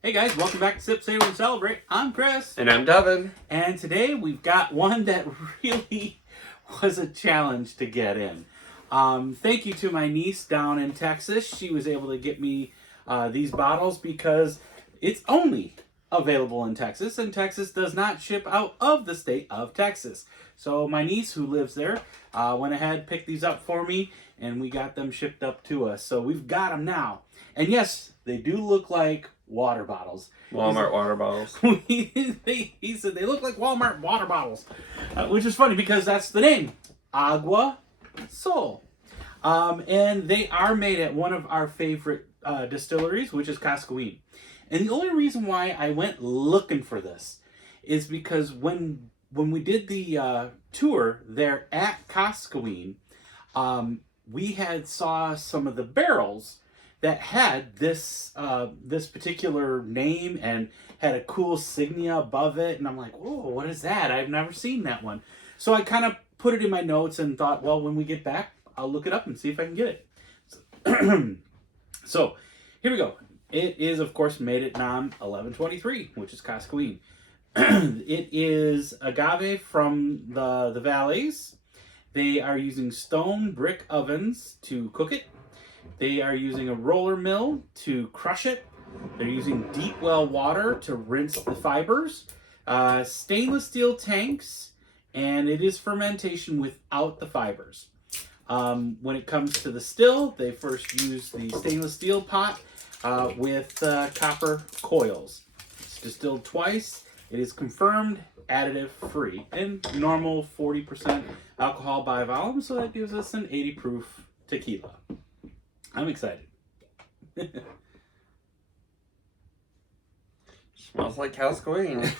Hey guys, welcome back to Sip, Savor, and Celebrate. I'm Chris. And I'm Devin. And today we've got one that really was a challenge to get in. Thank you to my niece down in Texas. She was able to get me these bottles because it's only available in Texas, and Texas does not ship out of the state of Texas. So my niece, who lives there, went ahead, picked these up for me, and we got them shipped up to us. So we've got them now. And yes, they do look like water bottles. Walmart water bottles. He said they look like Walmart water bottles, which is funny because that's the name, Aguasol. And they are made at one of our favorite distilleries, which is Cascaween. And the only reason why I went looking for this is because when we did the tour there at Cascaween, we had saw some of the barrels that had this this particular name and had a cool insignia above it, and I'm like, whoa, what is that? I've never seen that one. So I kind of put it in my notes and thought, well, when we get back, I'll look it up and see if I can get it. So here we go. It is, of course, made at NOM 1123, which is Cascaween. It is agave from the valleys. They are using stone brick ovens to cook it. They are using a roller mill to crush it. They're using deep well water to rinse the fibers. Stainless steel tanks, and it is fermentation without the fibers. When it comes to the still, they first use the stainless steel pot with copper coils. It's distilled twice. It is confirmed additive free and normal 40% alcohol by volume, so that gives us an 80 proof tequila. I'm excited. Smells like Cascaween.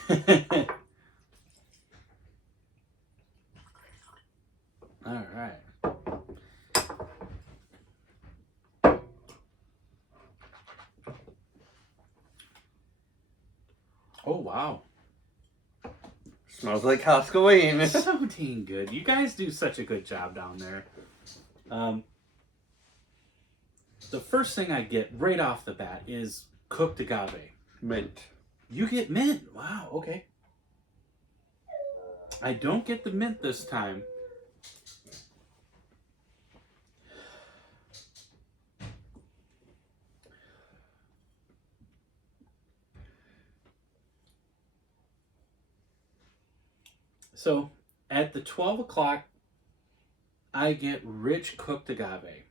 All right. Oh, wow. Smells like Cascaween. So dang good. You guys do such a good job down there. The first thing I get right off the bat is cooked agave. Mint. You get mint. Wow, okay. I don't get the mint this time. So at the 12 o'clock, I get rich cooked agave.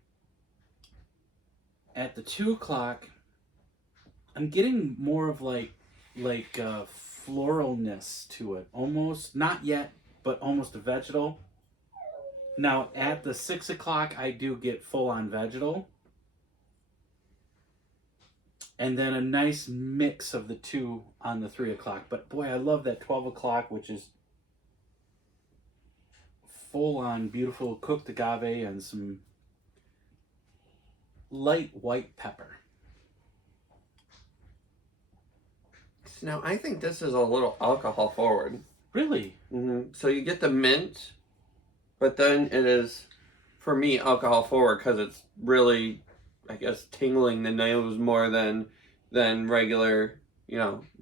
At the 2 o'clock, I'm getting more of like floralness to it. Almost, not yet, but almost a vegetal. Now at the 6 o'clock, I do get full on vegetal. And then a nice mix of the two on the 3 o'clock. But boy, I love that 12 o'clock, which is full on beautiful cooked agave and some light white pepper. Now, I think this is a little alcohol forward. Really? Mm-hmm. So you get the mint, but then it is, for me, alcohol forward because it's really, I guess, tingling the nose more than regular,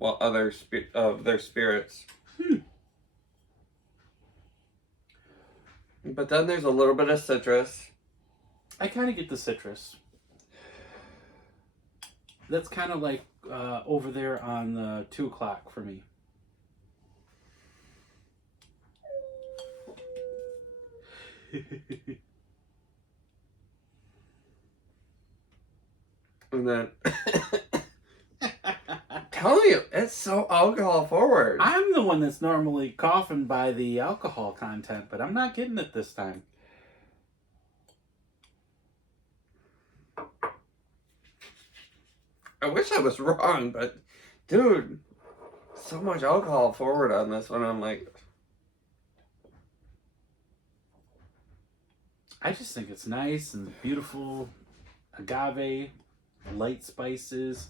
other of their spirits. But then there's a little bit of citrus. I kind of get the citrus. That's kind of like over there on the 2 o'clock for me. And then, tell you, it's so alcohol forward. I'm the one that's normally coughing by the alcohol content, but I'm not getting it this time. I wish I was wrong, but dude, so much alcohol forward on this one. I'm like, I just think it's nice and beautiful. Agave, light spices,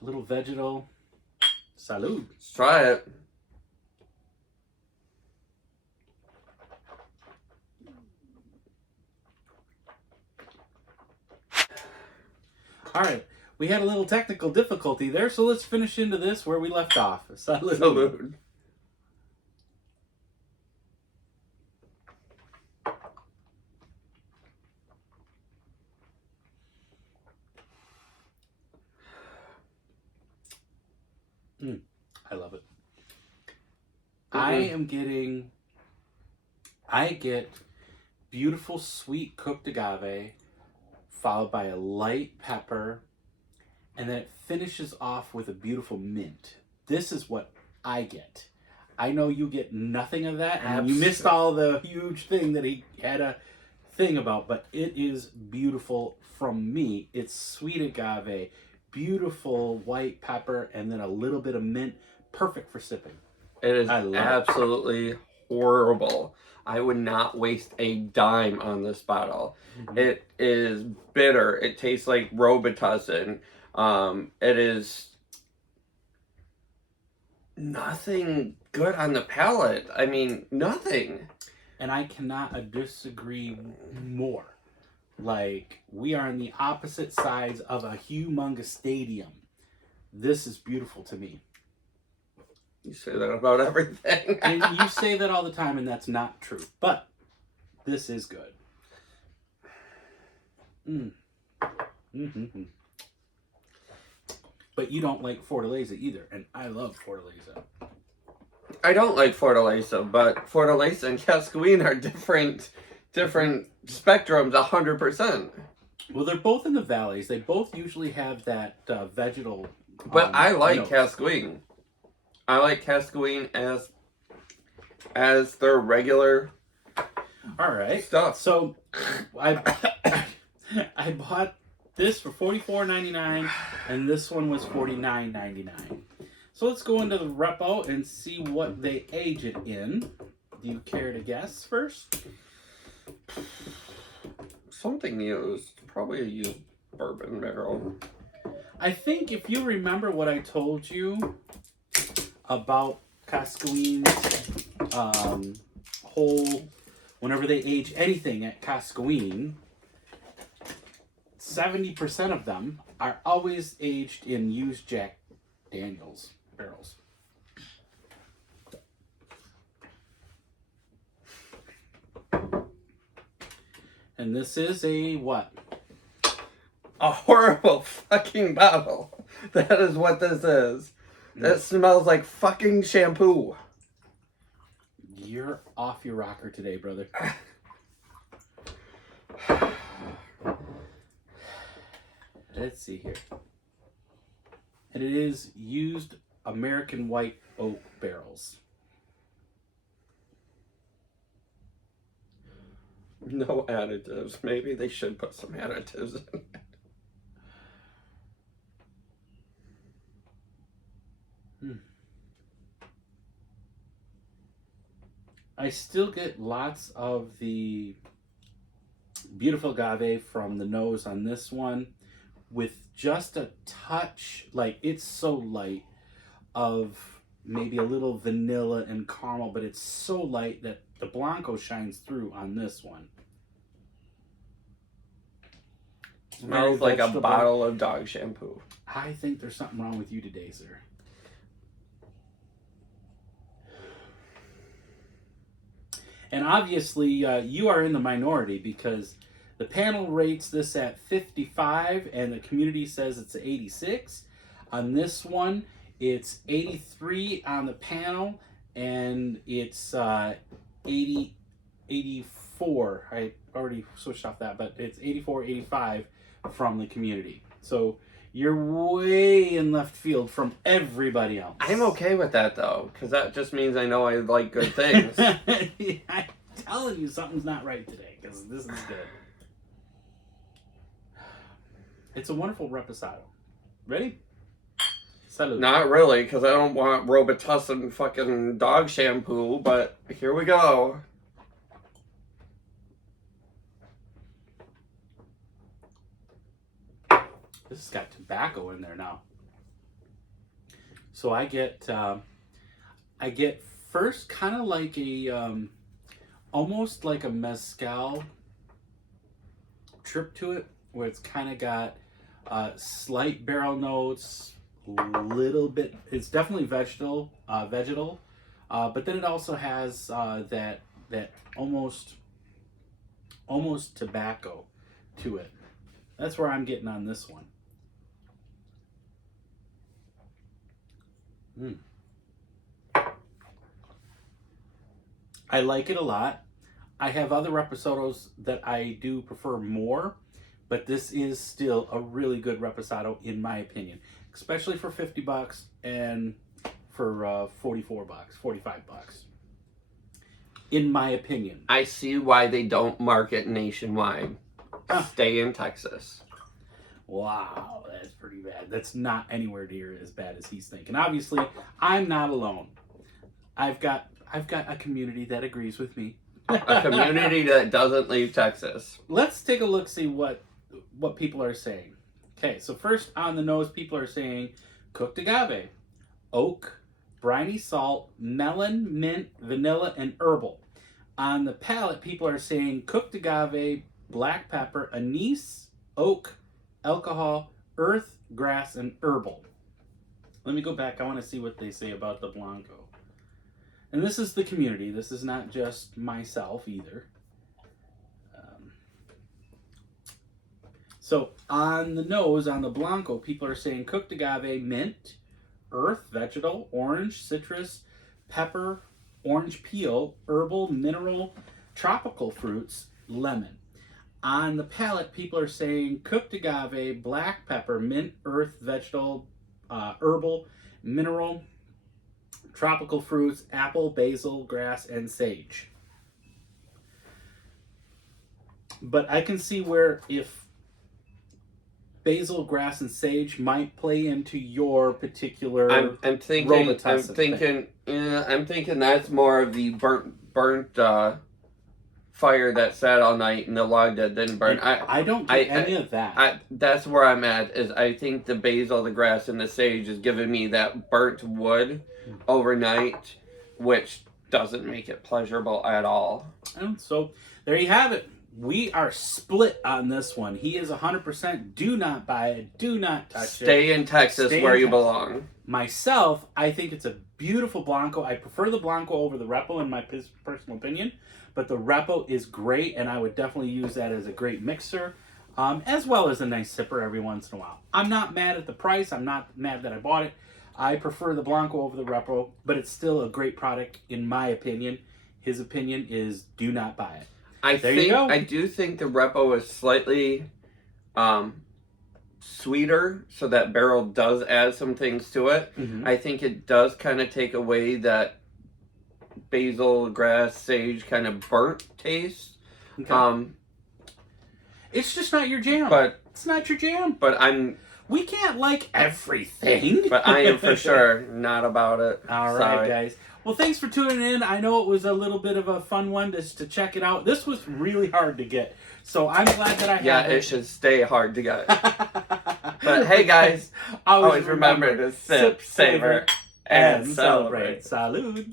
little vegetal. Salud. let's try it. All right. We had a little technical difficulty there, so let's finish into this where we left off. Salud. Salud. I love it. Mm-hmm. I get beautiful sweet cooked agave, followed by a light pepper, and then it finishes off with a beautiful mint. This is what I get. I know you get nothing of that, and you missed all the huge thing that he had a thing about, but it is beautiful from me. It's sweet agave, beautiful white pepper, and then a little bit of mint. Perfect for sipping. It is absolutely horrible. I would not waste a dime on this bottle. Mm-hmm. It is bitter. It tastes like Robitussin. It is nothing good on the palate. I mean, nothing. And I cannot disagree more. Like, we are on the opposite sides of a humongous stadium. This is beautiful to me. You say that about everything. And you say that all the time, and that's not true. But this is good. Mm-hmm. But you don't like Fortaleza either, and I love Fortaleza. I don't like Fortaleza, but Fortaleza and Cascaween are different spectrums, 100%. Well, they're both in the valleys. They both usually have that vegetal. But I like notes. Cascaween. I like Cascaween as their regular. All right. Stuff. So, I bought this for $44.99, and this one was $49.99. So let's go into the repo and see what they age it in. Do you care to guess first? Something used. Probably a used bourbon barrel. I think if you remember what I told you about Cascaween's whole, whenever they age anything at Cascaween, 70% of them are always aged in used Jack Daniels barrels. And this is a what? A horrible fucking bottle. That is what this is. That smells like fucking shampoo. You're off your rocker today, brother. Let's see here. And it is used American white oak barrels. No additives. Maybe they should put some additives in it. I still get lots of the beautiful agave from the nose on this one, with just a touch, like it's so light, of maybe a little vanilla and caramel, but it's so light that the Blanco shines through on this one. Smells like a bottle of dog shampoo. I think there's something wrong with you today, sir. And obviously, you are in the minority because the panel rates this at 55 and the community says it's 86. On this one, it's 83 on the panel and it's 84. I already switched off that, but it's 84, 85 from the community. So you're way in left field from everybody else. I'm okay with that, though, because that just means I know I like good things. I'm telling you, something's not right today, because this is good. It's a wonderful Reposado. Ready? Salud. Not really, because I don't want Robitussin fucking dog shampoo, but here we go. This has got tobacco in there now. So I get first kind of like a, almost like a mezcal trip to it, where it's kind of got Slight barrel notes, little bit. It's definitely vegetal, but then it also has that almost tobacco to it. That's where I'm getting on this one. I like it a lot. I have other Reposados that I do prefer more, but this is still a really good Reposado in my opinion, especially for $50 and for $44, $45. In my opinion. I see why they don't market nationwide. Stay in Texas. Wow, that's pretty bad. That's not anywhere near as bad as he's thinking. Obviously, I'm not alone. I've got a community that agrees with me. A community that doesn't leave Texas. Let's take a look, see what people are saying. Okay, so first on the nose, people are saying cooked agave, oak, briny salt, melon, mint, vanilla, and herbal. On the palate, people are saying cooked agave, black pepper, anise, oak, alcohol, earth, grass, and herbal. Let me go back. I want to see what they say about the Blanco. And this is the community. This is not just myself either. So on the nose, on the Blanco, people are saying cooked agave, mint, earth, vegetal, orange, citrus, pepper, orange peel, herbal, mineral, tropical fruits, lemon. On the palate, people are saying cooked agave, black pepper, mint, earth, vegetal, herbal, mineral, tropical fruits, apple, basil, grass, and sage. But I can see where if basil, grass, and sage might play into your particular I'm thinking that's more of the burnt fire that sat all night and the log that didn't burn. I don't get any of that. That's where I'm at. Is I think the basil, the grass, and the sage is giving me that burnt wood overnight, which doesn't make it pleasurable at all. And so there you have it. We are split on this one. He is 100%. Do not buy it. Do not touch it. Stay in Texas where you belong. Myself, I think it's a beautiful Blanco. I prefer the Blanco over the Repo in my personal opinion, but the Repo is great, and I would definitely use that as a great mixer, as well as a nice sipper every once in a while. I'm not mad at the price. I'm not mad that I bought it. I prefer the Blanco over the Repo, but it's still a great product in my opinion. His opinion is do not buy it. I do think the Repo is slightly sweeter, so that barrel does add some things to it. Mm-hmm. I think it does kind of take away that basil, grass, sage kind of burnt taste. Okay. It's just not your jam. But it's not your jam. But we can't like everything. But I am for sure not about it. All right, guys. Well, thanks for tuning in. I know it was a little bit of a fun one just to check it out. This was really hard to get, so I'm glad that I have it. Yeah, it should stay hard to get. But hey, guys, always remember to sip, savor, and celebrate. Salud.